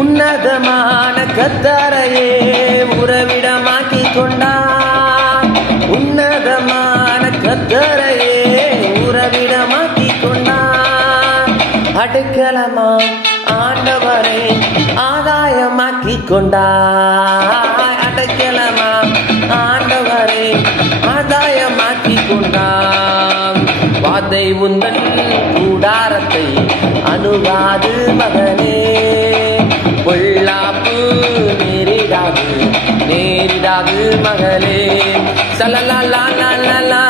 உன்னதமான கத்தரையே உறவிடமாக்கி கொண்டார். உன்னதமான கத்தரையே உறவிடமாக்கி கொண்டார். அடைக்கலமா ஆண்டவரை ஆதாயமாக்கி கொண்டார். அடைக்கலமா ஆண்டவரை ஆதாயமாக்கி கொண்டார். வாதை உந்தன் கூடாரத்தை அணுகாது மகனே, பொல்லாப்பு நேரிடாது நேரிடாது மகளே. சலலா லா லா லா லா